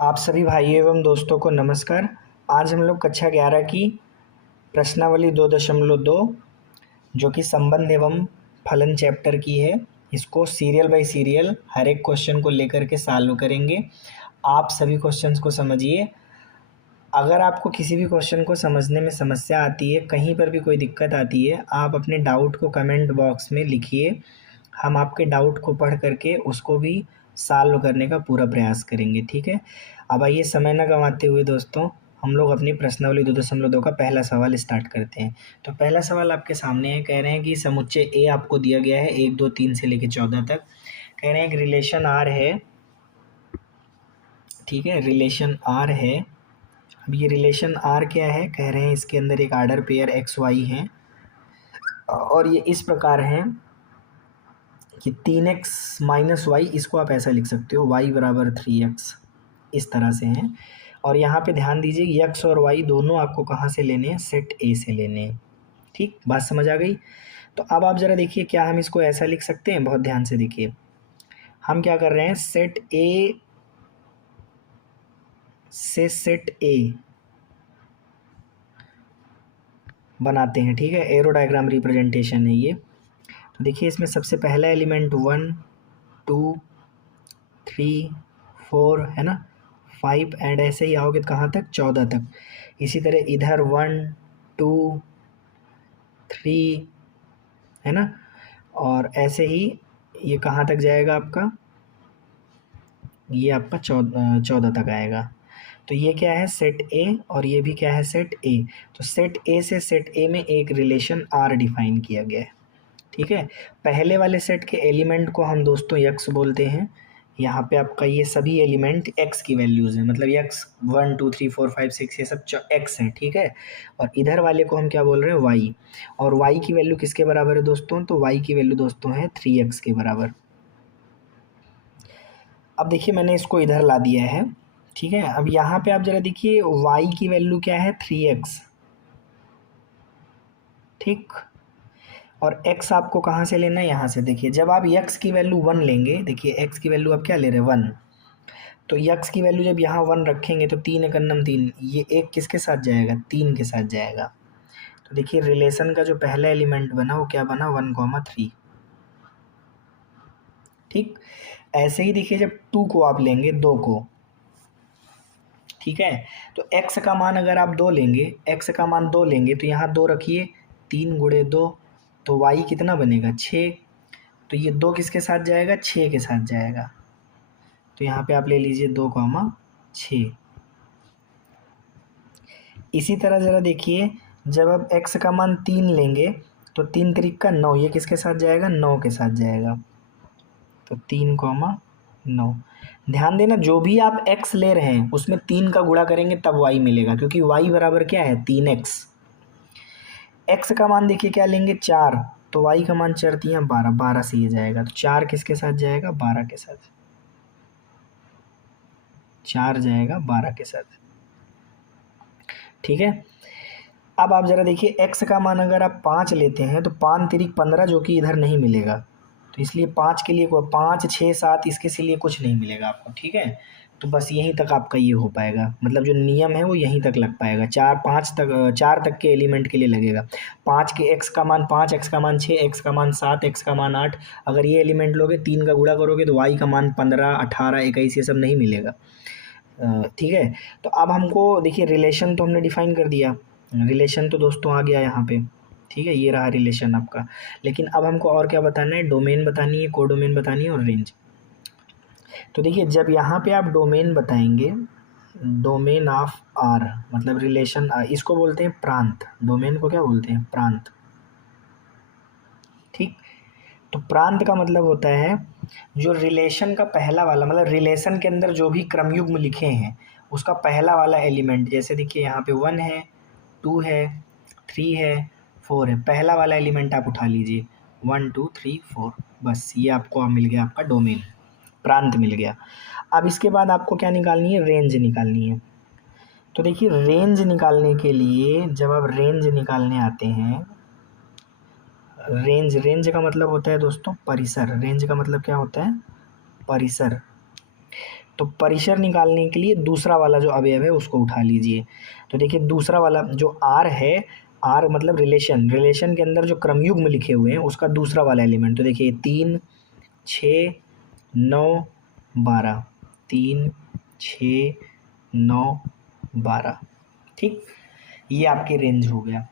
आप सभी भाइयों एवं दोस्तों को नमस्कार। आज हम लोग कक्षा 11 की प्रश्नावली 2.2 जो कि संबंध एवं फलन चैप्टर की है, इसको सीरियल बाय सीरियल हर एक क्वेश्चन को लेकर के सॉल्व करेंगे। आप सभी क्वेश्चंस को समझिए। अगर आपको किसी भी क्वेश्चन को समझने में समस्या आती है, कहीं पर भी कोई दिक्कत आती है, आप अपने डाउट को कमेंट बॉक्स में लिखिए। हम आपके डाउट को पढ़ करके उसको भी सॉल्व करने का पूरा प्रयास करेंगे, ठीक है। अब आइए समय न गंवाते हुए दोस्तों, हम लोग अपनी प्रश्नावली 2.2 का पहला सवाल स्टार्ट करते हैं। तो पहला सवाल आपके सामने है। कह रहे हैं कि समुच्चय ए आपको दिया गया है 1, 2, 3 से लेकर 14 तक। कह रहे हैं कि रिलेशन आर है, ठीक है, रिलेशन आर है। अब ये रिलेशन आर क्या है? कह रहे हैं इसके अंदर एक आर्डर पेयर एक्स वाई है और ये इस प्रकार है कि 3x माइनस वाई, इसको आप ऐसा लिख सकते हो y बराबर 3x, इस तरह से हैं। और यहाँ पे ध्यान दीजिए x और y दोनों आपको कहाँ से लेने हैं? सेट ए से लेने हैं। ठीक, बात समझ आ गई? तो अब आप ज़रा देखिए, क्या हम इसको ऐसा लिख सकते हैं? बहुत ध्यान से देखिए, हम क्या कर रहे हैं, सेट ए से सेट ए बनाते हैं, ठीक है। एरो डायग्राम रिप्रेजेंटेशन है ये। तो देखिए इसमें सबसे पहला एलिमेंट 1, 2, 3, 4 है ना, 5 एंड ऐसे ही आओगे कहाँ तक? 14 तक। इसी तरह इधर 1, 2, 3 है ना, और ऐसे ही ये कहाँ तक जाएगा आपका? ये आपका 14 तक आएगा। तो ये क्या है? सेट ए, और ये भी क्या है? सेट ए। तो सेट ए से सेट ए में एक रिलेशन आर डिफाइन किया गया है, ठीक है। पहले वाले सेट के एलिमेंट को हम दोस्तों यक्स बोलते हैं। यहाँ पे आपका ये सभी एलिमेंट एक्स की वैल्यूज़ हैं, मतलब यक्स 1, 2, 3, 4, 5, 6 ये सब एक्स हैं, ठीक है। और इधर वाले को हम क्या बोल रहे हैं? वाई। और वाई की वैल्यू किसके बराबर है दोस्तों? तो वाई की वैल्यू दोस्तों है 3x के बराबर। अब देखिए मैंने इसको इधर ला दिया है, ठीक है। अब यहाँ पे आप ज़रा देखिए y की वैल्यू क्या है? 3x, ठीक। और x आपको कहाँ से लेना है? यहाँ से। देखिए जब आप x की वैल्यू 1 लेंगे, देखिए x की वैल्यू आप क्या ले रहे हैं? 1। तो x की वैल्यू जब यहाँ 1 रखेंगे तो 3 एकन्नम 3, ये एक किसके साथ जाएगा? 3 के साथ जाएगा। तो देखिए रिलेशन का जो पहला एलिमेंट बना वो क्या बना? 1, 3, ठीक। ऐसे ही देखिए जब 2 को आप लेंगे, 2 को, ठीक है, तो x का मान अगर आप 2 लेंगे, x का मान 2 लेंगे तो यहाँ 2 रखिए, 3 गुणे 2, तो y कितना बनेगा? 6। तो ये 2 किसके साथ जाएगा? 6 के साथ जाएगा। तो यहाँ पे आप ले लीजिए 2, 6। इसी तरह ज़रा देखिए, जब आप x का मान 3 लेंगे तो 3 त्रिक का 9, ये किसके साथ जाएगा? 9 के साथ जाएगा। तो 3, 9। ध्यान देना, जो भी आप x ले रहे हैं उसमें 3 का गुणा करेंगे तब y मिलेगा, क्योंकि y बराबर क्या है? 3x। x का मान देखिए क्या लेंगे? 4, तो y का मान 4 3 12, 12 से ये जाएगा। तो 4 किसके साथ जाएगा? 12 के साथ। 4 जाएगा 12 के साथ, ठीक है। अब आप ज़रा देखिए x का मान अगर आप 5 लेते हैं तो 5 तिरिक 15, जो कि इधर नहीं मिलेगा, तो इसलिए 5 के लिए 5, 6, 7 इसके लिए कुछ नहीं मिलेगा आपको, ठीक है। तो बस यहीं तक आपका ये हो पाएगा, मतलब जो नियम है वो यहीं तक लग पाएगा। 4 तक के एलिमेंट के लिए लगेगा। 5 के x का मान 5, x का मान 6, x का मान 7, x का मान 8, अगर ये एलिमेंट लोगे 3 का गुणा करोगे तो y का मान 15, 18, 21 ये सब नहीं मिलेगा, ठीक है। तो अब हमको देखिए रिलेशन तो हमने डिफाइन कर दिया, रिलेशन तो दोस्तों आ गया यहाँ पे, ठीक है, ये रहा रिलेशन आपका। लेकिन अब हमको और क्या बताना है? डोमेन बतानी है, कोडोमेन बतानी है और रेंज। तो देखिए जब यहाँ पे आप डोमेन बताएंगे, डोमेन ऑफ आर मतलब रिलेशन, इसको बोलते हैं प्रांत। डोमेन को क्या बोलते हैं? प्रांत, ठीक। तो प्रांत का मतलब होता है जो रिलेशन का पहला वाला, मतलब रिलेशन के अंदर जो भी क्रमयुग्म लिखे हैं उसका पहला वाला एलिमेंट, जैसे देखिए यहाँ पे 1 है, 2 है, 3 है, 4 है, पहला वाला एलिमेंट आप उठा लीजिए, 1, 2, 3, 4, बस ये आपको मिल गया, आपका डोमेन, प्रांत मिल गया। अब इसके बाद आपको क्या निकालनी है? रेंज निकालनी है। तो देखिए रेंज निकालने के लिए जब आप रेंज निकालने आते हैं, रेंज का मतलब होता है दोस्तों परिसर। रेंज का मतलब क्या होता है? परिसर। तो परिसर निकालने के लिए दूसरा वाला जो अवयव है उसको उठा लीजिए। तो देखिए दूसरा वाला जो आर है, आर मतलब रिलेशन के अंदर जो क्रमयुग्म लिखे हुए हैं उसका दूसरा वाला एलिमेंट, तो देखिए 3 6 9 12, 3 6 9 12, ठीक, ये आपकी रेंज हो गया।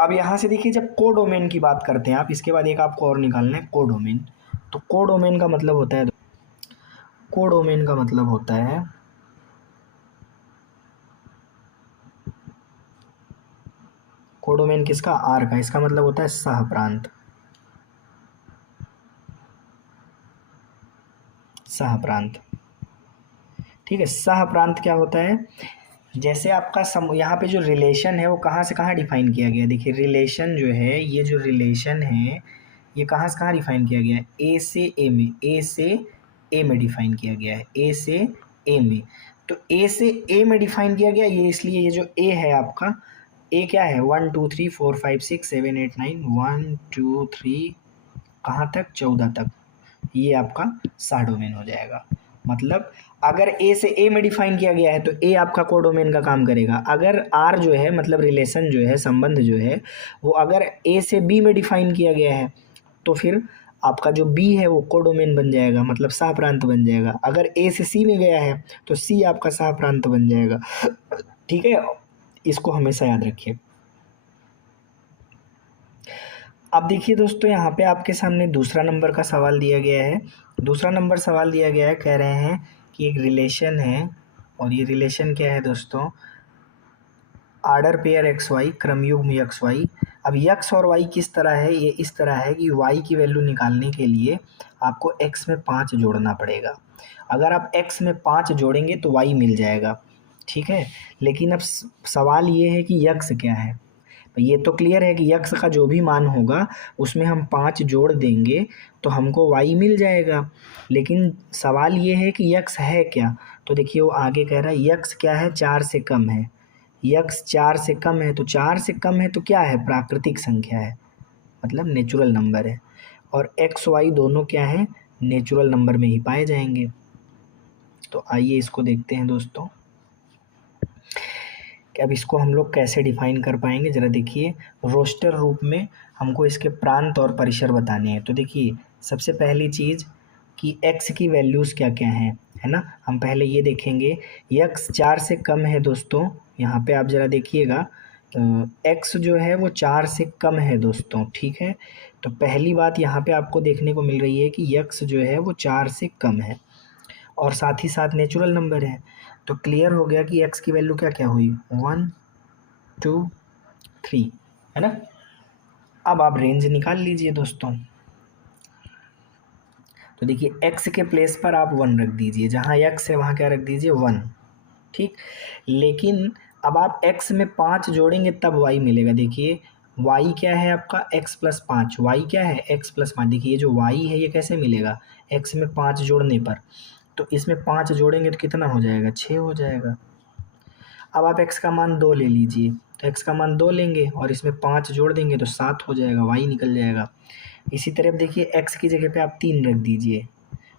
अब यहाँ से देखिए जब कोडोमेन की बात करते हैं आप, इसके बाद एक आपको और निकालना है कोडोमेन। तो कोडोमेन का मतलब होता है, कोडोमेन का मतलब होता है कोडोमेन किसका, आर का, इसका मतलब होता है सह प्रांत, सह प्रांत, ठीक है। सह प्रांत क्या होता है, जैसे आपका यहाँ पे जो रिलेशन है वो कहाँ से कहाँ डिफाइन किया गया है, देखिए रिलेशन जो है, ये जो रिलेशन है ये कहाँ से कहाँ डिफाइन किया गया है, ए से ए में, ए से ए में डिफाइन किया गया है, ए से ए में। तो ए से ए में डिफाइन किया गया ये, इसलिए ये जो ए है आपका, ए क्या है 1 2 3 4 5 6 7 8 9, 1 2 3 कहाँ तक 14 तक, ये आपका साडोमेन हो जाएगा। मतलब अगर ए से ए में डिफाइन किया गया है तो ए आपका कोडोमेन का काम करेगा। अगर आर जो है मतलब रिलेशन जो है, संबंध जो है, वो अगर ए से बी में डिफाइन किया गया है तो फिर आपका जो बी है वो कोडोमेन बन जाएगा, मतलब सह प्रांत बन जाएगा। अगर ए से सी में गया है तो सी आपका सह प्रांत बन जाएगा, ठीक है, इसको हमेशा याद रखिए। अब देखिए दोस्तों यहाँ पे आपके सामने दूसरा नंबर का सवाल दिया गया है। दूसरा नंबर सवाल दिया गया है, कह रहे हैं कि एक रिलेशन है, और ये रिलेशन क्या है दोस्तों, आर्डर पेयर एक्स वाई, क्रमयुग्म एक्स वाई। अब एक्स और वाई किस तरह है, ये इस तरह है कि वाई की वैल्यू निकालने के लिए आपको एक्स में 5 जोड़ना पड़ेगा। अगर आप एक्स में 5 जोड़ेंगे तो वाई मिल जाएगा, ठीक है। लेकिन अब सवाल ये है कि यक्स क्या है। ये तो क्लियर है कि यक्स का जो भी मान होगा उसमें हम 5 जोड़ देंगे तो हमको वाई मिल जाएगा। लेकिन सवाल ये है कि यक्स है क्या, तो देखिए वो आगे कह रहा है यक्स क्या है, 4 से कम है। यक्स 4 से कम है, तो 4 से कम है तो क्या है, प्राकृतिक संख्या है, मतलब नेचुरल नंबर है। और एक्स वाई दोनों क्या है, नेचुरल नंबर में ही पाए जाएंगे। तो आइए इसको देखते हैं दोस्तों कि अब इसको हम लोग कैसे डिफाइन कर पाएंगे। ज़रा देखिए, रोस्टर रूप में हमको इसके प्रांत और परिसर बताने हैं। तो देखिए सबसे पहली चीज़ कि x की वैल्यूज़ क्या क्या हैं, है ना। हम पहले ये देखेंगे, x 4 से कम है दोस्तों, यहाँ पे आप ज़रा देखिएगा, x जो है वो 4 से कम है दोस्तों, ठीक है। तो पहली बात यहाँ पे आपको देखने को मिल रही है कि x जो है वो 4 से कम है और साथ ही साथ नेचुरल नंबर है। तो क्लियर हो गया कि x की वैल्यू क्या क्या हुई, 1 2 3, है ना। अब आप रेंज निकाल लीजिए दोस्तों। तो देखिए x के प्लेस पर आप 1 रख दीजिए, जहाँ x है वहाँ क्या रख दीजिए 1, ठीक। लेकिन अब आप x में 5 जोड़ेंगे तब y मिलेगा। देखिए y क्या है आपका x प्लस 5, y क्या है x प्लस 5। देखिए ये जो y है ये कैसे मिलेगा, x में 5 जोड़ने पर। तो इसमें 5 जोड़ेंगे तो कितना हो जाएगा, 6 हो जाएगा। अब आप x का मान 2 ले लीजिए, तो x का मान 2 लेंगे और इसमें 5 जोड़ देंगे तो 7 हो जाएगा, y निकल जाएगा। इसी तरह देखिए x की जगह पे आप 3 रख दीजिए,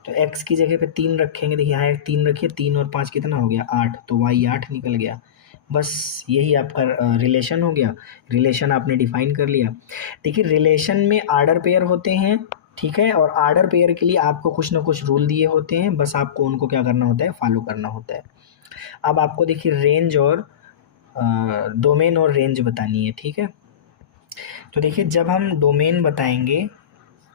तो x की जगह पे 3 रखेंगे, देखिए यहाँ 3 रखिए, 3 और 5 कितना हो गया 8, तो y 8 निकल गया। बस यही आपका रिलेशन हो गया, रिलेशन आपने डिफाइन कर लिया। देखिए रिलेशन में आर्डर पेयर होते हैं, ठीक है, और आर्डर पेयर के लिए आपको कुछ ना कुछ रूल दिए होते हैं, बस आपको उनको क्या करना होता है, फॉलो करना होता है। अब आपको देखिए रेंज और डोमेन और रेंज बतानी है, ठीक है। तो देखिए जब हम डोमेन बताएंगे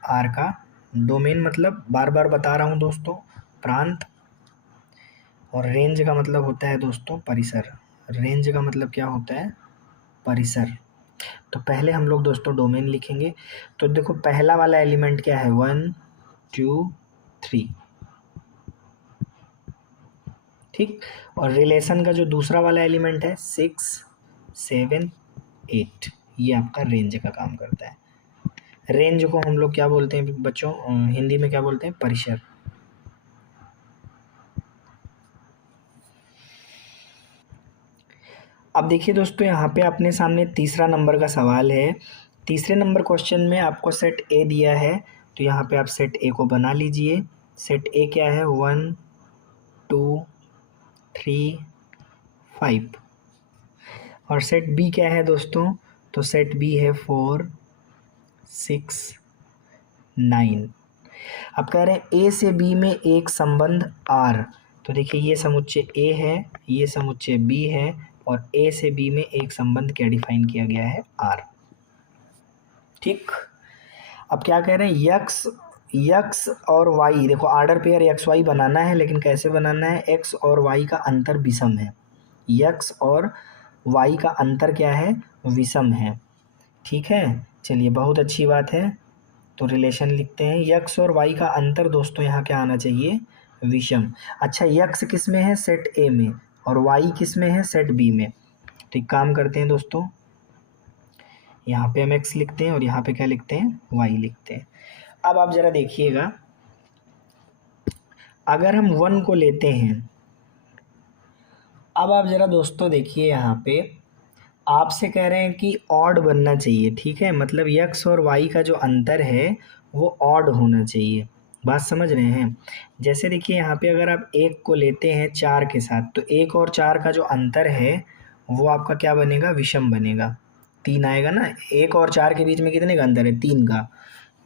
आर का, डोमेन मतलब बार बार बता रहा हूँ दोस्तों, प्रांत, और रेंज का मतलब होता है दोस्तों परिसर। रेंज का मतलब क्या होता है, परिसर। तो पहले हम लोग दोस्तों डोमेन लिखेंगे। तो देखो पहला वाला एलिमेंट क्या है, 1 2 3, ठीक। और रिलेशन का जो दूसरा वाला एलिमेंट है 6 7 8, ये आपका रेंज का काम करता है। रेंज को हम लोग क्या बोलते हैं बच्चों, हिंदी में क्या बोलते हैं, परिसर। अब देखिए दोस्तों यहाँ पे अपने सामने तीसरा नंबर का सवाल है। तीसरे नंबर क्वेश्चन में आपको सेट ए दिया है, तो यहाँ पे आप सेट ए को बना लीजिए। सेट ए क्या है 1 2 3 5 और सेट बी क्या है दोस्तों, तो सेट बी है 4 6 9। अब कह रहे हैं ए से बी में एक संबंध आर, तो देखिए ये समुच्चय ए है, ये समुच्चय बी है और ए से बी में एक संबंध क्या डिफाइन किया गया है आर। ठीक, अब क्या कह रहे हैं यक्स और वाई, देखो आर्डर पेयर एक्स वाई बनाना है, लेकिन कैसे बनाना है, एक्स और वाई का अंतर विषम है, यक्स और वाई का अंतर क्या है, विषम है। ठीक है, चलिए बहुत अच्छी बात है। तो रिलेशन लिखते हैं, यक्स और वाई का अंतर दोस्तों यहाँ क्या आना चाहिए, विषम। अच्छा, यक्स किस में है, सेट ए में, और वाई किस में है, सेट बी में। तो एक काम करते हैं दोस्तों, यहाँ पे हम एक्स लिखते हैं और यहाँ पे क्या लिखते हैं, वाई लिखते हैं। अब आप ज़रा देखिएगा, अगर हम 1 को लेते हैं, अब आप ज़रा दोस्तों देखिए यहाँ पे आपसे कह रहे हैं कि ऑड बनना चाहिए। ठीक है, मतलब यक्स और वाई का जो अंतर है वो ऑड होना चाहिए, बात समझ रहे हैं। जैसे देखिए यहाँ पे अगर आप 1 को लेते हैं 4 के साथ, तो 1 और 4 का जो अंतर है वो आपका क्या बनेगा, विषम बनेगा, 3 आएगा ना। 1 और 4 के बीच में कितने का अंतर है, 3 का,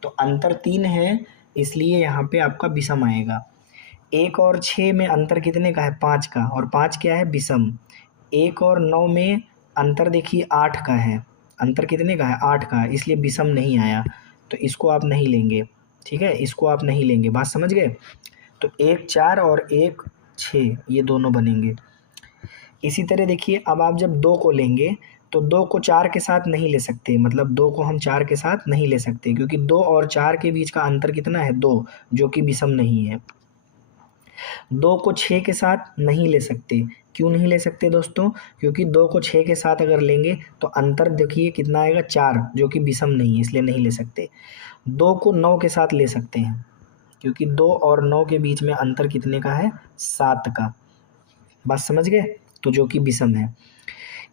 तो अंतर 3 है, इसलिए यहाँ पे आपका विषम आएगा। 1 और 6 में अंतर कितने का है, 5 का, और 5 क्या है, विषम। 1 और 9 में अंतर देखिए 8 का है, अंतर कितने का है, 8 का, इसलिए विषम नहीं आया, तो इसको आप नहीं लेंगे। ठीक है, इसको आप नहीं लेंगे, बात समझ गए। तो 1 4 और 1 6 ये दोनों बनेंगे। इसी तरह देखिए, अब आप जब 2 को लेंगे तो 2 को 4 के साथ नहीं ले सकते, मतलब 2 को हम 4 के साथ नहीं ले सकते, क्योंकि 2 और 4 के बीच का अंतर कितना है, 2, जो कि विषम नहीं है। 2 को 6 के साथ नहीं ले सकते, क्यों नहीं ले सकते दोस्तों, क्योंकि 2 को 6 के साथ अगर लेंगे तो अंतर देखिए कितना आएगा, 4, जो कि विषम नहीं है, इसलिए नहीं ले सकते। 2 को 9 के साथ ले सकते हैं, क्योंकि 2 और 9 के बीच में अंतर कितने का है, 7 का, बात समझ गए, तो जो कि विषम है।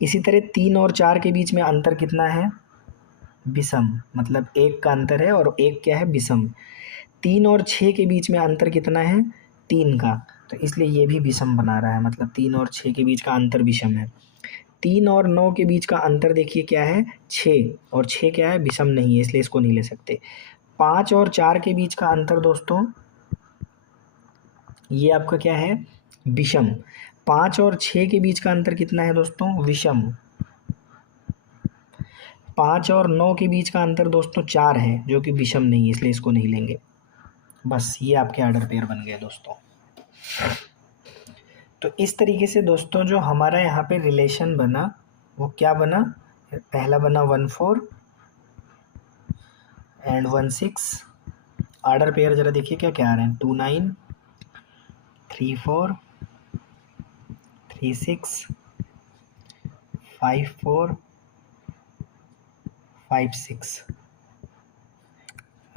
इसी तरह 3 और 4 के बीच में अंतर कितना है, विषम, मतलब 1 का अंतर है और 1 क्या है, विषम। 3 और 6 के बीच में अंतर कितना है, 3 का, तो इसलिए ये भी विषम बना रहा है, मतलब 3 और 6 के बीच का अंतर विषम है। 3 और 9 के बीच का अंतर देखिए क्या है, 6, और 6 क्या है, विषम नहीं है, इसलिए इसको नहीं ले सकते। 5 और 4 के बीच का अंतर दोस्तों ये आपका क्या है, विषम। 5 और 6 के बीच का अंतर कितना है दोस्तों, विषम। 5 और 9 के बीच का अंतर दोस्तों 4 है, जो कि विषम नहीं है, इसलिए इसको नहीं लेंगे। बस ये आपके आर्डर पेयर बन गए दोस्तों। तो इस तरीके से दोस्तों जो हमारा यहाँ पे रिलेशन बना वो क्या बना, पहला बना 1 4 एंड 1 6। आर्डर पेयर जरा देखिए क्या क्या आ रहे हैं, 2 9 3 4 3 6 5 4 5 6,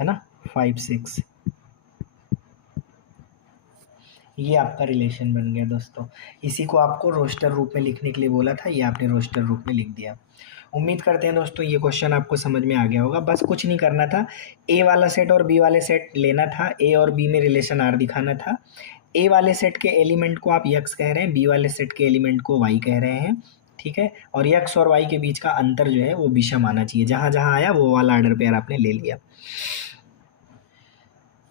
है ना, 5 6, ये आपका रिलेशन बन गया दोस्तों। इसी को आपको रोस्टर रूप में लिखने के लिए बोला था, ये आपने रोस्टर रूप में लिख दिया। उम्मीद करते हैं दोस्तों ये क्वेश्चन आपको समझ में आ गया होगा। बस कुछ नहीं करना था, ए वाला सेट और बी वाले सेट लेना था, ए और बी में रिलेशन आर दिखाना था। ए वाले सेट के एलिमेंट को आप यक्स कह रहे हैं, बी वाले सेट के एलिमेंट को वाई कह रहे हैं। ठीक है, और यक्स और वाई के बीच का अंतर जो है वो विषम आना चाहिए, जहाँ जहाँ आया वो वाला आर्डर पेयर आपने ले लिया।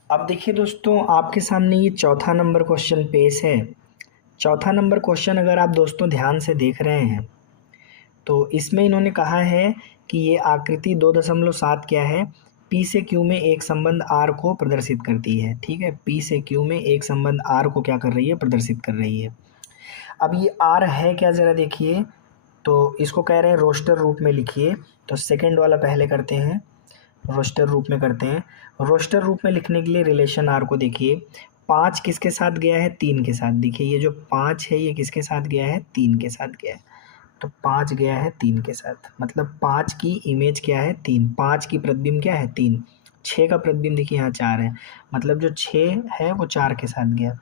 अब देखिए दोस्तों, आपके सामने ये चौथा नंबर क्वेश्चन पेश है। चौथा नंबर क्वेश्चन अगर आप दोस्तों ध्यान से देख रहे हैं तो इसमें इन्होंने कहा है कि ये आकृति 2.7 क्या है, पी से क्यू में एक संबंध आर को प्रदर्शित करती है। ठीक है, पी से क्यू में एक संबंध आर को क्या कर रही है, प्रदर्शित कर रही है। अब ये आर है क्या, ज़रा देखिए, तो इसको कह रहे हैं रोस्टर रूप में लिखिए। तो सेकंड वाला पहले करते हैं, रोस्टर रूप में करते हैं। रोस्टर रूप में लिखने के लिए रिलेशन आर को देखिए, 5 किसके साथ गया है, 3 के साथ। देखिए ये जो 5 है ये किसके साथ गया है, 3 के साथ गया है, तो 5 गया है 3 के साथ, मतलब 5 की इमेज क्या है, 3, 5 की प्रतिबिंब क्या है, 3। 6 का प्रतिबिंब देखिए यहाँ 4 है, मतलब जो 6 है वो 4 के साथ गया,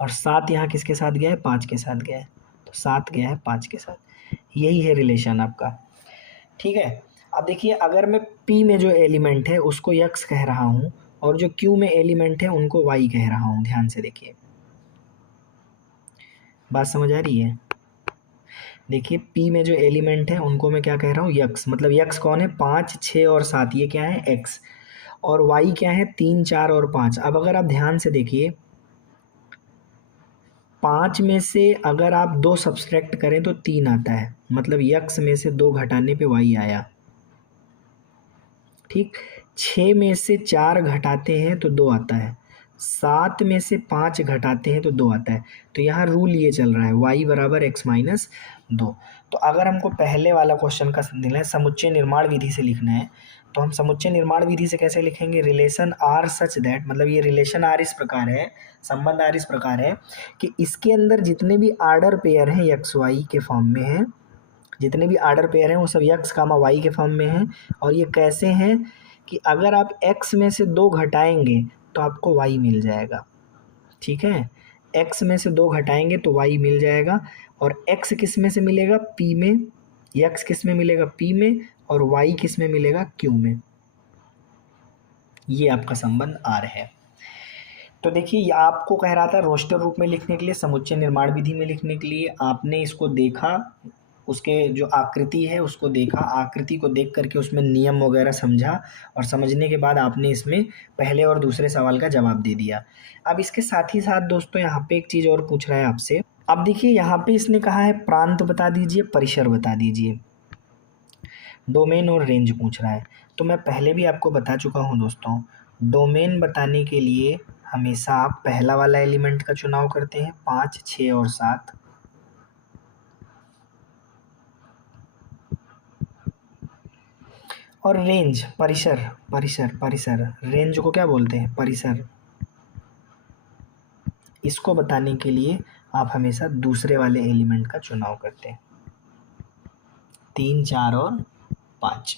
और 7 यहाँ किसके साथ गया है, 5 के साथ गया है, तो 7 गया है 5 के साथ। यही है रिलेशन आपका। ठीक है, अब देखिए अगर मैं P में जो एलिमेंट है उसको यक्स कह रहा हूँ, और जो क्यू में एलिमेंट है उनको वाई कह रहा हूँ। ध्यान से देखिए, बात समझ आ रही है? देखिए पी में जो एलिमेंट है उनको मैं क्या कह रहा हूँ, यक्स। मतलब यक्स कौन है, 5 6 और 7, ये क्या है, एक्स। और वाई क्या है, 3 4 और 5। अब अगर आप ध्यान से देखिए, 5 में से अगर आप 2 सब्सट्रैक्ट करें तो 3 आता है, मतलब यक्स में से 2 घटाने पे वाई आया। ठीक। 6 में से 4 घटाते हैं तो 2 आता है। 7 में से 5 घटाते हैं तो 2 आता है। तो यहाँ रूल ये चल रहा है, y बराबर x माइनस 2। तो अगर हमको पहले वाला क्वेश्चन का देना है, समुच्चय निर्माण विधि से लिखना है, तो हम समुच्चय निर्माण विधि से कैसे लिखेंगे, रिलेशन आर सच दैट, मतलब ये रिलेशन आर इस प्रकार है, संबंध आर इस प्रकार है कि इसके अंदर जितने भी आर्डर पेयर हैं एक्स वाई के फॉर्म में हैं, जितने भी आर्डर पेयर हैं वो सब यक्स कामा वाई के फॉर्म में हैं। और ये कैसे हैं कि अगर आप x में से 2 घटाएंगे तो आपको y मिल जाएगा। ठीक है, x में से 2 घटाएंगे तो y मिल जाएगा। और x किस में से मिलेगा, p में। x किस में मिलेगा, p में। और y किस में मिलेगा, q में। ये आपका संबंध आर है। तो देखिए ये आपको कह रहा था रोस्टर रूप में लिखने के लिए, समुच्चय निर्माण विधि में लिखने के लिए। आपने इसको देखा, उसके जो आकृति है उसको देखा, आकृति को देख करके उसमें नियम वगैरह समझा, और समझने के बाद आपने इसमें पहले और दूसरे सवाल का जवाब दे दिया। अब इसके साथ ही साथ दोस्तों यहाँ पे एक चीज़ और पूछ रहा है आपसे। अब देखिए यहाँ पे इसने कहा है प्रांत बता दीजिए, परिसर बता दीजिए, डोमेन और रेंज पूछ रहा है। तो मैं पहले भी आपको बता चुका हूँ दोस्तों, डोमेन बताने के लिए हमेशा आप पहला वाला एलिमेंट का चुनाव करते हैं, 5 6 और 7। और रेंज, परिसर, परिसर परिसर, रेंज को क्या बोलते हैं, परिसर। इसको बताने के लिए आप हमेशा दूसरे वाले एलिमेंट का चुनाव करते हैं, 3 4 और 5।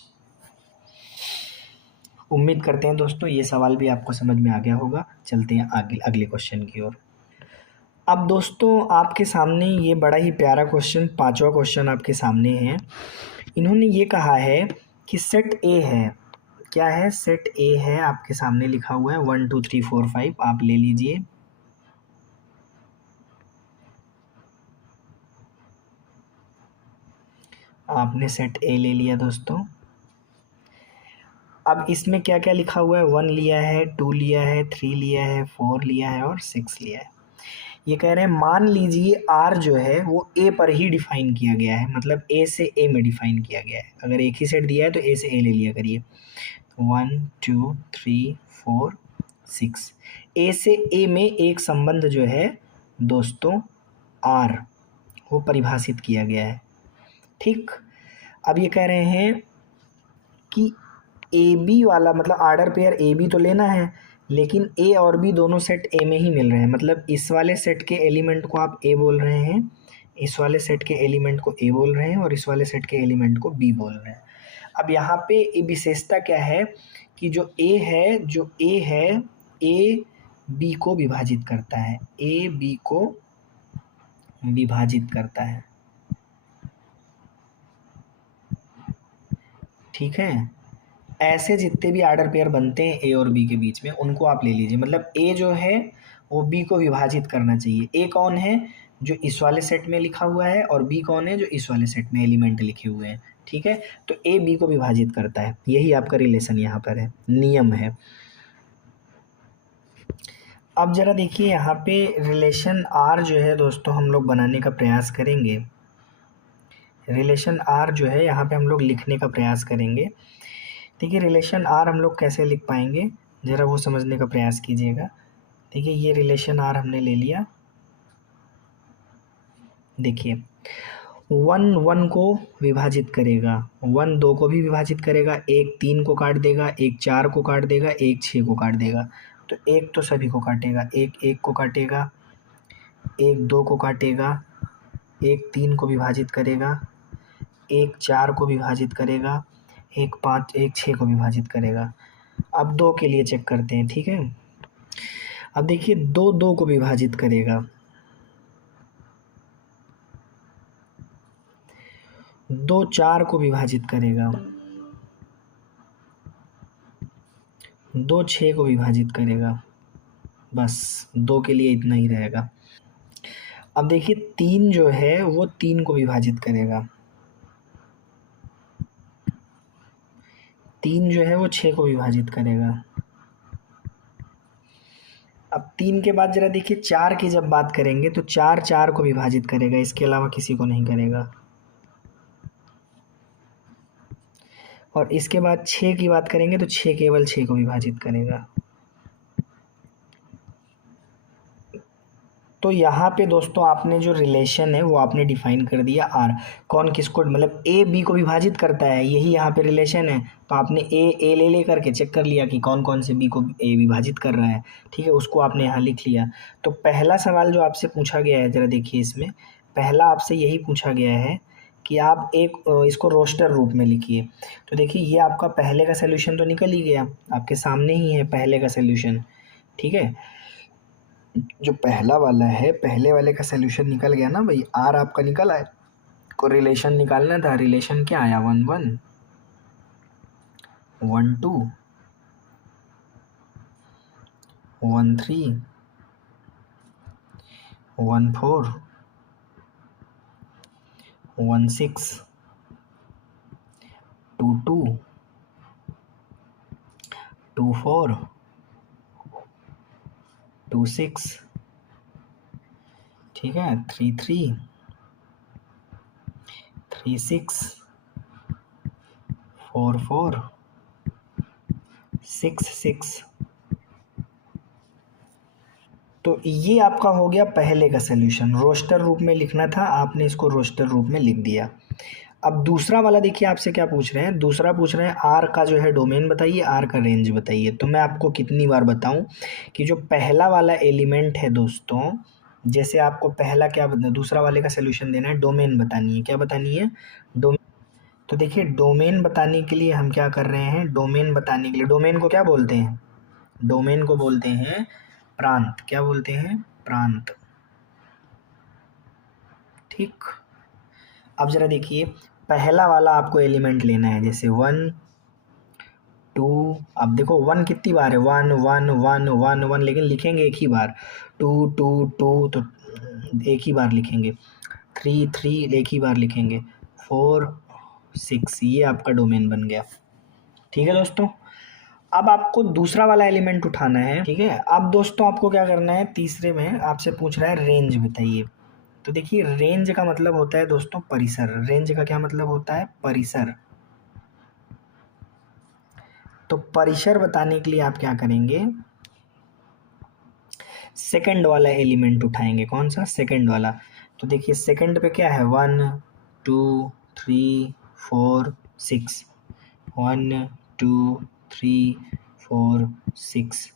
उम्मीद करते हैं दोस्तों ये सवाल भी आपको समझ में आ गया होगा। चलते हैं आगे अगले क्वेश्चन की ओर। अब दोस्तों आपके सामने ये बड़ा ही प्यारा क्वेश्चन, पांचवा क्वेश्चन आपके सामने है। इन्होंने ये कहा है कि सेट ए है, क्या है, सेट ए है, आपके सामने लिखा हुआ है 1 2 3 4 5, आप ले लीजिए। आपने सेट ए ले लिया दोस्तों। अब इसमें क्या क्या लिखा हुआ है, 1 लिया है, 2 लिया है, 3 लिया है, 4 लिया है और 6 लिया है। ये कह रहे हैं मान लीजिए आर जो है वो ए पर ही डिफाइन किया गया है, मतलब ए से ए में डिफाइन किया गया है। अगर एक ही सेट दिया है तो ए से ए ले लिया करिए। 1 2 3 4 6, ए से ए में एक संबंध जो है दोस्तों आर, वो परिभाषित किया गया है। ठीक। अब ये कह रहे हैं कि ए बी वाला, मतलब आर्डर पेयर ए बी तो लेना है, लेकिन ए और बी दोनों सेट ए में ही मिल रहे हैं। मतलब इस वाले सेट के एलिमेंट को आप ए बोल रहे हैं, इस वाले सेट के एलिमेंट को ए बोल रहे हैं, और इस वाले सेट के एलिमेंट को बी बोल रहे हैं। अब यहाँ पे ए विशेषता क्या है कि जो ए है, जो ए है, ए बी को विभाजित करता है, ए बी को विभाजित करता है। ठीक है, ऐसे जितने भी आर्डर पेयर बनते हैं ए और बी के बीच में उनको आप ले लीजिए। मतलब ए जो है वो बी को विभाजित करना चाहिए। ए कौन है, जो इस वाले सेट में लिखा हुआ है, और बी कौन है, जो इस वाले सेट में एलिमेंट लिखे हुए हैं। ठीक है, तो ए बी को विभाजित करता है, यही आपका रिलेशन यहाँ पर है, नियम है। अब जरा देखिए यहाँ पे रिलेशन आर जो है दोस्तों हम लोग बनाने का प्रयास करेंगे। रिलेशन आर जो है यहाँ पे हम लोग लिखने का प्रयास करेंगे। देखिए रिलेशन आर हम लोग कैसे लिख पाएंगे, ज़रा वो समझने का प्रयास कीजिएगा। देखिए ये रिलेशन आर हमने ले लिया। देखिए 1 1 को विभाजित करेगा, 1 2 को भी विभाजित करेगा, 1 3 को काट देगा, 1 4 को काट देगा, 1 6 को काट देगा। तो 1 तो सभी को काटेगा, 1 1 को काटेगा, 1 2 को काटेगा, 1 3 को विभाजित करेगा, 1 4 को विभाजित करेगा, 1 5 1 6 को विभाजित करेगा। अब 2 के लिए चेक करते हैं। ठीक है, अब देखिए 2 2 को विभाजित करेगा, 2 4 को विभाजित करेगा, 2 6 को विभाजित करेगा, बस 2 के लिए इतना ही रहेगा। अब देखिए 3 जो है वो 3 को विभाजित करेगा, 3 जो है वो 6 को विभाजित करेगा। अब 3 के बाद ज़रा देखिए 4 की जब बात करेंगे तो 4 4 को विभाजित करेगा, इसके अलावा किसी को नहीं करेगा। और इसके बाद 6 की बात करेंगे तो 6 केवल 6 को विभाजित करेगा। तो यहाँ पे दोस्तों आपने जो रिलेशन है वो आपने डिफाइन कर दिया आर, कौन किसको मतलब ए बी को विभाजित करता है, यही यहाँ पे रिलेशन है। तो आपने ए ले करके चेक कर लिया कि कौन कौन से बी को ए विभाजित कर रहा है, ठीक है, उसको आपने यहाँ लिख लिया। तो पहला सवाल जो आपसे पूछा गया है, ज़रा देखिए इसमें पहला आपसे यही पूछा गया है कि आप एक इसको रोस्टर रूप में लिखिए। तो देखिए ये आपका पहले का सोल्यूशन तो निकल ही गया, आपके सामने ही है पहले का सोल्यूशन, ठीक है। जो पहला वाला है, पहले वाले का सोल्यूशन निकल गया ना भाई, आर आपका निकल आया। को रिलेशन निकालना था, रिलेशन क्या आया 1 1 1 2 1 3 1 4 1 6 2 2 2 4 2 6, ठीक है, 3 3 3 6 4 4 6 6। तो ये आपका हो गया पहले का सोल्यूशन, रोस्टर रूप में लिखना था, आपने इसको रोस्टर रूप में लिख दिया। अब दूसरा वाला देखिए आपसे क्या पूछ रहे हैं, दूसरा पूछ रहे हैं आर का जो है डोमेन बताइए, आर का रेंज बताइए। तो मैं आपको कितनी बार बताऊं कि जो पहला वाला एलिमेंट है दोस्तों, जैसे आपको पहला क्या दूसरा वाले का सोल्यूशन देना है, डोमेन बतानी है, क्या बतानी है, डोमेन। तो देखिए डोमेन बताने के लिए हम क्या कर रहे हैं, डोमेन बताने के लिए, डोमेन को क्या बोलते हैं, डोमेन को बोलते हैं प्रांत, क्या बोलते हैं, प्रांत, ठीक। अब ज़रा देखिए पहला वाला आपको एलिमेंट लेना है, जैसे 1 2, अब देखो 1 कितनी बार है, 1 1 1 1 1, लेकिन लिखेंगे एक ही बार, 2 2 2 तो एक ही बार लिखेंगे, 3 3 एक ही बार लिखेंगे, 4 6, ये आपका डोमेन बन गया, ठीक है दोस्तों। अब आपको दूसरा वाला एलिमेंट उठाना है, ठीक है। अब दोस्तों आपको क्या करना है, तीसरे में आपसे पूछ रहा है रेंज बताइए। तो देखिए रेंज का मतलब होता है दोस्तों परिसर, रेंज का क्या मतलब होता है, परिसर। तो परिसर बताने के लिए आप क्या करेंगे, सेकंड वाला एलिमेंट उठाएंगे, कौन सा, सेकंड वाला। तो देखिए सेकंड पे क्या है, 1 2 3 4 6, 1 2 3 4 6।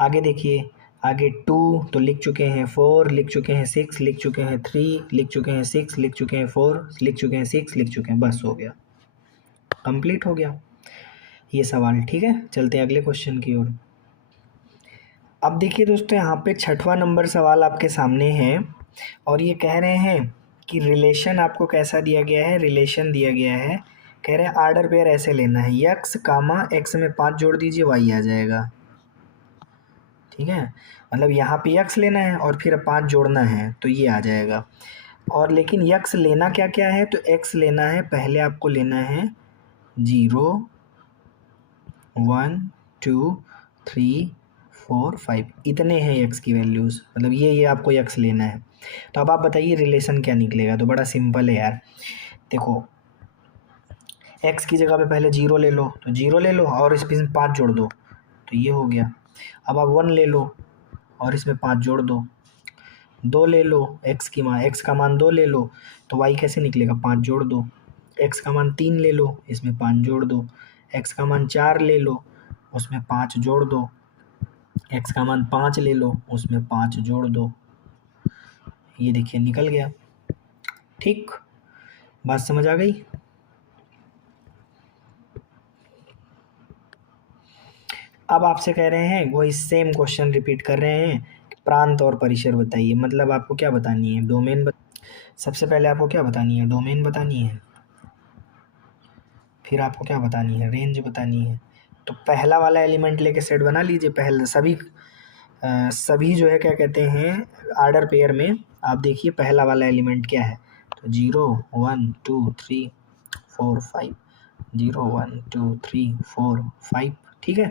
आगे देखिए, आगे 2 तो लिख चुके हैं, 4 लिख चुके हैं, 6 लिख चुके हैं, 3 लिख चुके हैं, 6 लिख चुके हैं, 4 लिख चुके हैं, 6 लिख चुके हैं, बस हो गया, कंप्लीट हो गया ये सवाल, ठीक है। चलते हैं अगले क्वेश्चन की ओर। अब देखिए दोस्तों यहाँ पे छठवां नंबर सवाल आपके सामने है, और ये कह रहे हैं कि रिलेशन आपको कैसा दिया गया है, रिलेशन दिया गया है, कह रहे हैं आर्डर पेयर ऐसे लेना है, यक्स कामा एक्स में 5 जोड़ दीजिए वाई आ जाएगा, ठीक है। मतलब यहाँ पे यक्स लेना है और फिर 5 जोड़ना है तो ये आ जाएगा। और लेकिन यक्स लेना क्या क्या है, तो एक्स लेना है, पहले आपको लेना है 0 1 2 3 4 5, इतने हैं एक्स की वैल्यूज़, मतलब ये आपको एक्स लेना है। तो अब आप बताइए रिलेशन क्या निकलेगा, तो बड़ा सिंपल है यार, देखो एक्स की जगह पे पहले 0 ले लो, तो 0 ले लो और इसमें 5 जोड़ दो, तो ये हो गया। अब आप 1 ले लो और इसमें 5 जोड़ दो, 2 ले लो, एक्स का मान 2 ले लो, तो वाई कैसे निकलेगा, 5 जोड़ दो, एक्स का मान 3 ले लो, इसमें 5 जोड़ दो, एक्स का मान 4 ले लो, उसमें 5 जोड़ दो, एक्स का मान 5 ले लो, उसमें 5 जोड़ दो, ये देखिए निकल गया, ठीक, बात समझ आ गई। अब आपसे कह रहे हैं वही सेम क्वेश्चन रिपीट कर रहे हैं, प्रांत और परिसर बताइए, मतलब आपको क्या बतानी है, डोमेन सबसे पहले आपको क्या बतानी है, डोमेन बतानी है, फिर आपको क्या बतानी है, रेंज बतानी है, तो पहला वाला एलिमेंट लेके सेट बना लीजिए। पहले सभी जो है क्या कहते हैं आर्डर पेयर में, आप देखिए पहला वाला एलिमेंट क्या है, तो 0 1 2 3 4 5, 0 1 2 3 4 5, ठीक है।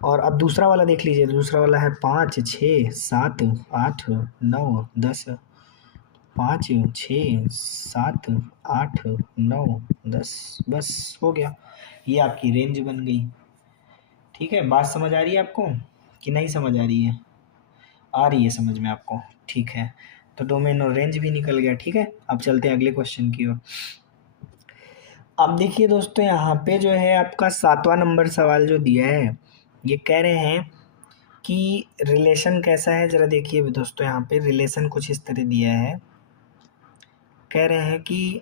और अब दूसरा वाला देख लीजिए, दूसरा वाला है 5 6 7 8 9 10, 5 6 7 8 9 10, बस हो गया, ये आपकी रेंज बन गई। ठीक है, बात समझ आ रही है आपको कि नहीं समझ आ रही है? आ रही है समझ में आपको, ठीक है। तो डोमेन और रेंज भी निकल गया, ठीक है। अब चलते हैं अगले क्वेश्चन की ओर। अब देखिए दोस्तों, यहाँ पे जो है आपका 7वां नंबर सवाल जो दिया है, ये कह रहे हैं कि रिलेशन कैसा है, ज़रा देखिए दोस्तों। यहाँ पे रिलेशन कुछ इस तरह दिया है, कह रहे हैं कि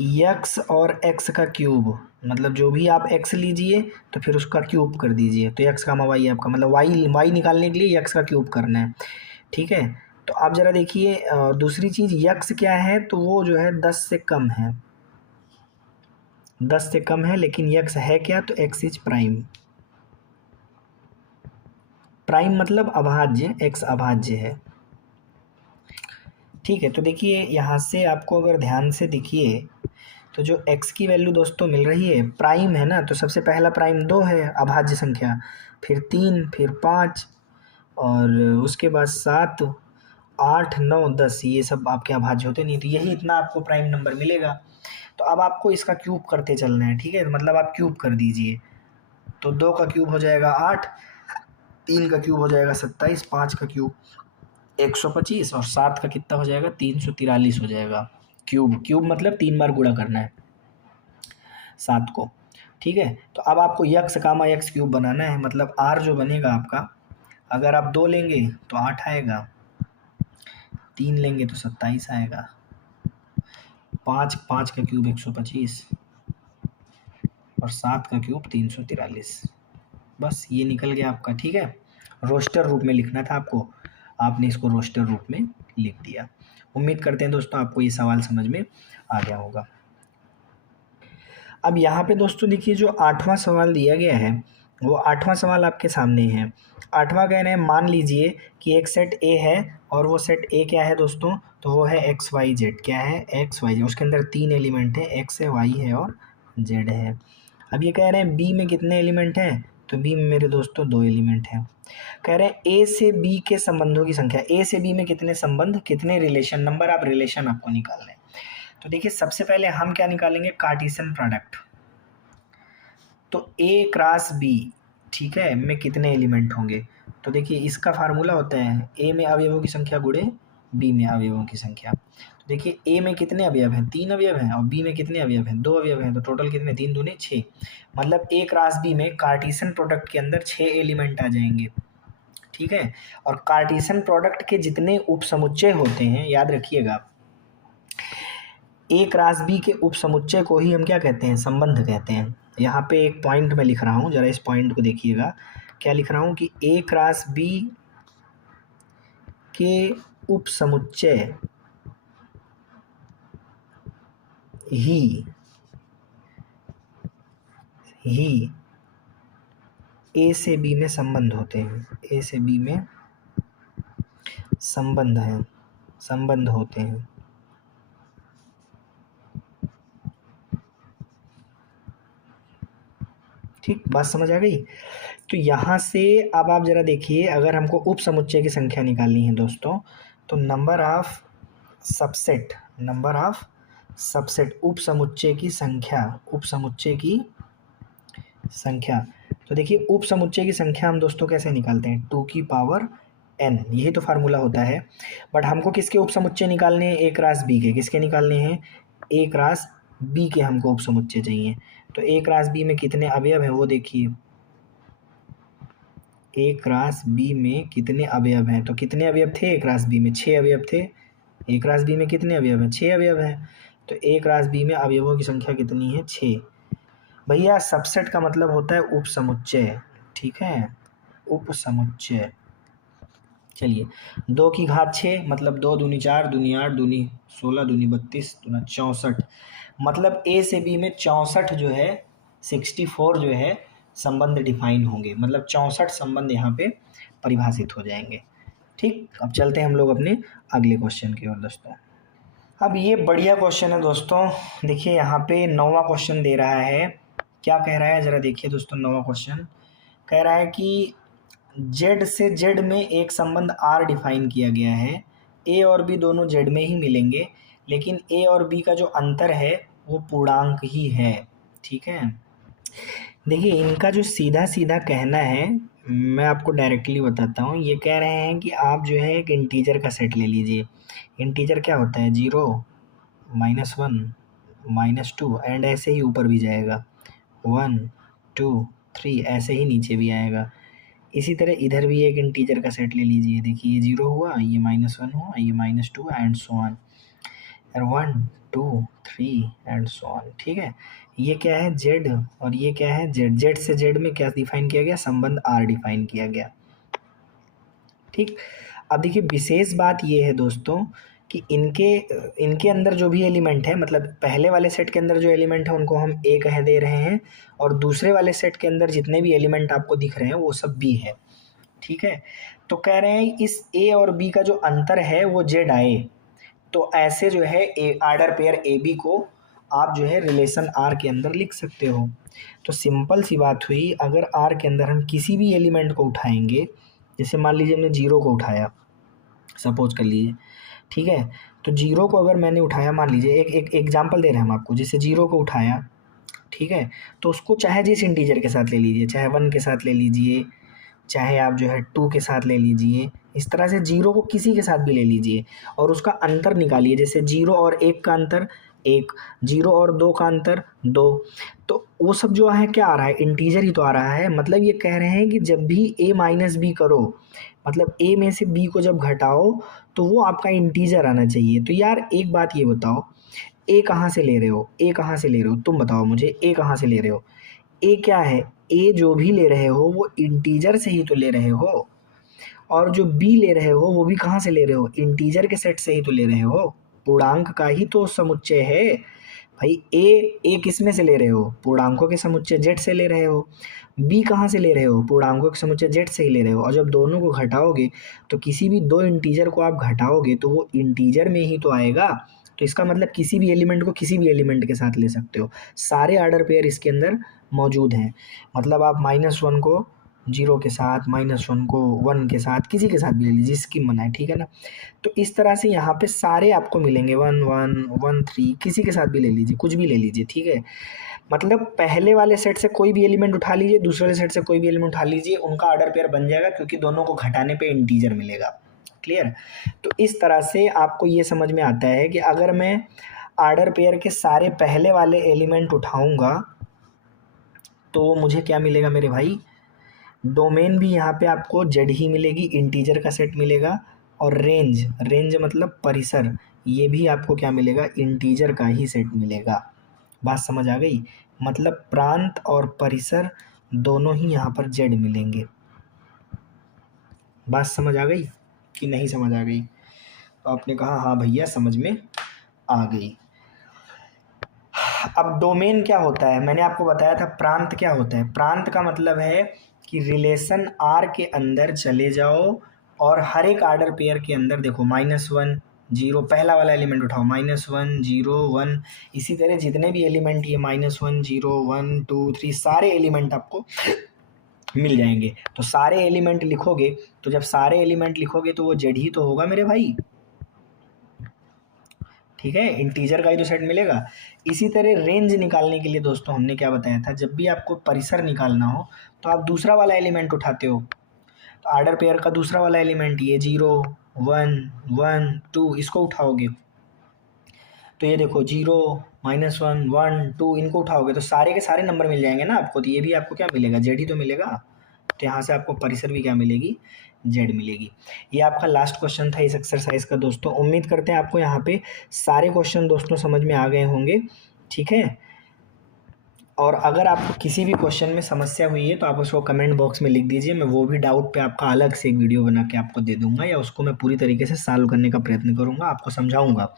यक्स और एक्स का क्यूब, मतलब जो भी आप एक्स लीजिए तो फिर उसका क्यूब कर दीजिए, तो एक्स का वाई आपका मतलब वाई निकालने के लिए यक्स का क्यूब करना है, ठीक है। तो आप ज़रा देखिए, दूसरी चीज़ यक्स क्या है, तो वो जो है 10 से कम है, 10 से कम है, लेकिन यक्स है क्या, तो एक्स इज प्राइम। प्राइम मतलब अभाज्य, एक्स अभाज्य है, ठीक है। तो देखिए यहाँ से आपको अगर ध्यान से देखिए, तो जो x की वैल्यू दोस्तों मिल रही है प्राइम है ना, तो सबसे पहला प्राइम 2 है अभाज्य संख्या, फिर 3, फिर 5, और उसके बाद 7 8 9 10, ये सब आपके अभाज्य होते नहीं, तो यही इतना आपको प्राइम नंबर मिलेगा। तो अब आपको इसका क्यूब करते चलना है, ठीक है, मतलब आप क्यूब कर दीजिए। तो 2 का क्यूब हो जाएगा 8, 3 का क्यूब हो जाएगा 27, 5 का क्यूब 125, और 7 का कितना हो जाएगा 343 हो जाएगा। क्यूब क्यूब मतलब 3 बार गुणा करना है 7 को, ठीक है। तो अब आपको यक्स कामा यक्स क्यूब बनाना है, मतलब आर जो बनेगा आपका, अगर आप 2 लेंगे तो 8 आएगा, 3 लेंगे तो 27 आएगा, 5 का क्यूब 125, और 7 का क्यूब 343, बस ये निकल गया आपका, ठीक है। रोस्टर रूप में लिखना था आपको, आपने इसको रोस्टर रूप में लिख दिया। उम्मीद करते हैं दोस्तों आपको ये सवाल समझ में आ गया होगा। अब यहाँ पे दोस्तों देखिए, जो 8वां सवाल दिया गया है, वो 8वां सवाल आपके सामने है। 8वां कह रहे हैं, मान लीजिए कि एक सेट ए है, और वो सेट ए क्या है दोस्तों, तो वो है एक्स वाई जेड, क्या है एक्स वाई जेड, उसके अंदर 3 एलिमेंट है, एक्स है, वाई है और जेड है। अब ये कह रहे हैं बी में कितने एलिमेंट हैं, तो बी में मेरे दोस्तों 2 एलिमेंट हैं। कह रहे हैं ए से बी के संबंधों की संख्या, ए से बी में कितने संबंध, कितने रिलेशन, नंबर आप रिलेशन आपको निकालना है। तो देखिए सबसे पहले हम क्या निकालेंगे, कार्टेशियन प्रोडक्ट। तो ए क्रॉस बी, ठीक है, में कितने एलिमेंट होंगे, तो देखिए इसका फार्मूला होता है ए में अवयवों की संख्या गुणे बी में अवयवों की संख्या। तो देखिए ए में कितने अवयव हैं, 3 अवयव हैं, और बी में कितने अवयव हैं, 2 अवयव हैं, तो टोटल कितने, 3 दूनी 6, मतलब ए क्रॉस बी में कार्टेशियन प्रोडक्ट के अंदर 6 एलिमेंट आ जाएंगे, ठीक है। और कार्टेशियन प्रोडक्ट के जितने उपसमुच्चय होते हैं, याद रखिएगा, ए क्रॉस बी के उपसमुच्चय को ही हम क्या कहते हैं, संबंध कहते हैं। यहाँ पे एक पॉइंट मैं लिख रहा हूँ, जरा इस पॉइंट को देखिएगा, क्या लिख रहा हूँ कि ए क्रॉस बी के उपसमुच्चय ही ए से बी में संबंध होते हैं, ए से बी में संबंध होते हैं। ठीक, बात समझ आ गई। तो यहाँ से अब आप ज़रा देखिए, अगर हमको उप समुच्चय की संख्या निकालनी है दोस्तों, तो नंबर ऑफ सबसेट उप समुच्चय की संख्या। तो देखिए उप समुच्चय की संख्या हम दोस्तों कैसे निकालते हैं, 2 की पावर n, यही तो फार्मूला होता है। बट हमको किसके उप समुच्चय निकालने हैं, ए क्रॉस बी के, किसके निकालने हैं, ए क्रॉस बी के हमको उप समुच्चय चाहिए। तो ए क्रॉस बी में कितने अवयव हैं वो देखिए, ए क्रॉस बी में कितने अवयव हैं, तो कितने अवयव थे ए क्रॉस बी में, 6 अवयव थे। ए क्रॉस बी में कितने अवयव हैं, 6 अवयव हैं। तो ए क्रॉस बी में अवयवों की संख्या कितनी है, 6। भैया सबसेट का मतलब होता है उप समुच्चय, ठीक है, उप समुच्चय। चलिए 2 की घात 6, मतलब 2 दूनी 4, दूनी 8, दूनी 16, दूनी 32, दूना 64, मतलब ए से बी में 64 जो है 64 जो है संबंध डिफाइन होंगे, मतलब 64 संबंध यहाँ पे परिभाषित हो जाएंगे। ठीक, अब चलते हैं हम लोग अपने अगले क्वेश्चन की ओर दोस्तों। अब ये बढ़िया क्वेश्चन है दोस्तों। देखिए यहाँ पे 9वां क्वेश्चन दे रहा है, क्या कह रहा है ज़रा देखिए दोस्तों। 9वां क्वेश्चन कह रहा है कि जेड से जेड में एक संबंध आर डिफाइन किया गया है, ए और बी दोनों जेड में ही मिलेंगे, लेकिन ए और बी का जो अंतर है वो पूर्णांक ही है। ठीक है, देखिए इनका जो सीधा सीधा कहना है, मैं आपको डायरेक्टली बताता हूँ। ये कह रहे हैं कि आप जो है एक इंटीजर का सेट ले लीजिए। इंटीजर क्या होता है, 0, -1, -2 एंड ऐसे ही ऊपर भी जाएगा, 1, 2, 3 ऐसे ही नीचे भी आएगा। इसी तरह इधर भी एक इंटीजर का सेट ले लीजिए। देखिए ये 0 हुआ, ये -1 हुआ, ये -2 and so on, 1, 2, 3 and so on. ठीक है, ये क्या है जेड और ये क्या है जेड। जेड से जेड में क्या डिफाइन किया गया, संबंध आर डिफाइन किया गया। ठीक, अब देखिए विशेष बात ये है दोस्तों कि इनके अंदर जो भी एलिमेंट है, मतलब पहले वाले सेट के अंदर जो एलिमेंट है उनको हम ए कह दे रहे हैं, और दूसरे वाले सेट के अंदर जितने भी एलिमेंट आपको दिख रहे हैं वो सब बी है। ठीक है, तो कह रहे हैं इस ए और बी का जो अंतर है वो जेड आए, तो ऐसे जो है आर्डर पेयर ए बी को आप जो है रिलेशन आर के अंदर लिख सकते हो। तो सिंपल सी बात हुई, अगर आर के अंदर हम किसी भी एलिमेंट को उठाएंगे, जैसे मान लीजिए हमने 0 को उठाया, सपोज कर लीजिए। ठीक है, तो 0 को अगर मैंने उठाया, मान लीजिए एक एग्जांपल दे रहे हैं हम आपको, जैसे 0 को उठाया, ठीक है, तो उसको चाहे जिस इंटीजर के साथ ले लीजिए, चाहे 1 के साथ ले लीजिए, चाहे आप जो है 2 के साथ ले लीजिए, इस तरह से 0 को किसी के साथ भी ले लीजिए और उसका अंतर निकालिए। जैसे 0 और 1 का अंतर 1, 0 और 2 का अंतर 2, तो वो सब जो है क्या आ रहा है, इंटीजर ही तो आ रहा है। मतलब ये कह रहे हैं कि जब भी a माइनस बी करो, मतलब a में से b को जब घटाओ तो वो आपका इंटीजर आना चाहिए। तो यार एक बात ये बताओ, a कहाँ से ले रहे हो, a कहाँ से ले रहे हो, तुम बताओ मुझे, a कहाँ से ले रहे हो। a क्या है, a जो भी ले रहे हो वो इंटीजर से ही तो ले रहे हो, और जो b ले रहे हो वो भी कहाँ से ले रहे हो, इंटीजर के सेट से ही तो ले रहे हो, पूर्णांक का ही तो समुच्चय है भाई। ए किस में से ले रहे हो, पूर्णांकों के समुच्चय जेड से ले रहे हो। बी कहाँ से ले रहे हो, पूर्णांकों के समुच्चय जेड से ही ले रहे हो। और जब दोनों को घटाओगे तो किसी भी दो इंटीजर को आप घटाओगे तो वो इंटीजर में ही तो आएगा। तो इसका मतलब किसी भी एलिमेंट को किसी भी एलिमेंट के साथ ले सकते हो, सारे आर्डर पेयर इसके अंदर मौजूद हैं। मतलब आप -1 को 0 के साथ, -1 को 1 के साथ, किसी के साथ भी ले लीजिए, जिसकी मन है, ठीक है ना। तो इस तरह से यहाँ पे सारे आपको मिलेंगे, 1, 1, 1, 3, किसी के साथ भी ले लीजिए, कुछ भी ले लीजिए, ठीक है। मतलब पहले वाले सेट से कोई भी एलिमेंट उठा लीजिए, दूसरे वाले सेट से कोई भी एलिमेंट उठा लीजिए, उनका आर्डर पेयर बन जाएगा, क्योंकि दोनों को घटाने पे इंटीजर मिलेगा। क्लियर। तो इस तरह से आपको ये समझ में आता है कि अगर मैं आर्डर पेयर के सारे पहले वाले एलिमेंट उठाऊंगा तो मुझे क्या मिलेगा मेरे भाई, डोमेन भी यहाँ पे आपको जेड ही मिलेगी, इंटीजर का सेट मिलेगा, और रेंज मतलब परिसर, ये भी आपको क्या मिलेगा, इंटीजर का ही सेट मिलेगा। बात समझ आ गई, मतलब प्रांत और परिसर दोनों ही यहाँ पर जेड मिलेंगे। बात समझ आ गई कि नहीं समझ आ गई? तो आपने कहा हाँ भैया समझ में आ गई। अब डोमेन क्या होता है, मैंने आपको बताया था। प्रांत क्या होता है, प्रांत का मतलब है कि रिलेशन आर के अंदर चले जाओ और हर एक आर्डर पेयर के अंदर देखो, -1, 0, पहला वाला एलिमेंट उठाओ, -1, 0, 1, इसी तरह जितने भी एलिमेंट ये -1, 0, 1, 2, 3 सारे एलिमेंट आपको मिल जाएंगे। तो सारे एलिमेंट लिखोगे, तो जब सारे एलिमेंट लिखोगे तो वो जेड ही तो होगा मेरे भाई, ठीक है, इंटीजर का ही तो सेट मिलेगा। इसी तरह रेंज निकालने के लिए दोस्तों हमने क्या बताया था, जब भी आपको परिसर निकालना हो तो आप दूसरा वाला एलिमेंट उठाते हो। तो आर्डर पेयर का दूसरा वाला एलिमेंट ये 0, 1, 1, 2 इसको उठाओगे, तो ये देखो 0, -1, 1, 2 इनको उठाओगे तो सारे के सारे नंबर मिल जाएंगे ना आपको। तो ये भी आपको क्या मिलेगा, जेड ही तो मिलेगा। तो यहाँ से आपको परिसर भी क्या मिलेगी, जेड मिलेगी। ये आपका लास्ट क्वेश्चन था इस एक्सरसाइज का दोस्तों। उम्मीद करते हैं आपको यहाँ पे सारे क्वेश्चन दोस्तों समझ में आ गए होंगे, ठीक है। और अगर आपको किसी भी क्वेश्चन में समस्या हुई है तो आप उसको कमेंट बॉक्स में लिख दीजिए, मैं वो भी डाउट पे आपका अलग से एक वीडियो बना के आपको दे दूंगा, या उसको मैं पूरी तरीके से सॉल्व करने का प्रयत्न करूंगा, आपको समझाऊंगा।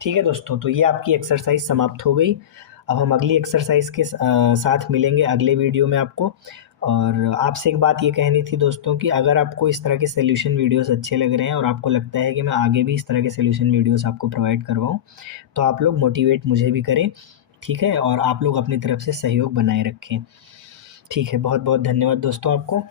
ठीक है दोस्तों, तो ये आपकी एक्सरसाइज समाप्त हो गई। अब हम अगली एक्सरसाइज के साथ मिलेंगे अगले वीडियो में आपको। और आपसे एक बात ये कहनी थी दोस्तों कि अगर आपको इस तरह के सॉल्यूशन वीडियोस अच्छे लग रहे हैं और आपको लगता है कि मैं आगे भी इस तरह के सॉल्यूशन वीडियोस आपको प्रोवाइड करवाऊँ, तो आप लोग मोटिवेट मुझे भी करें, ठीक है? और आप लोग अपनी तरफ से सहयोग बनाए रखें। ठीक है, बहुत बहुत धन्यवाद दोस्तों आपको।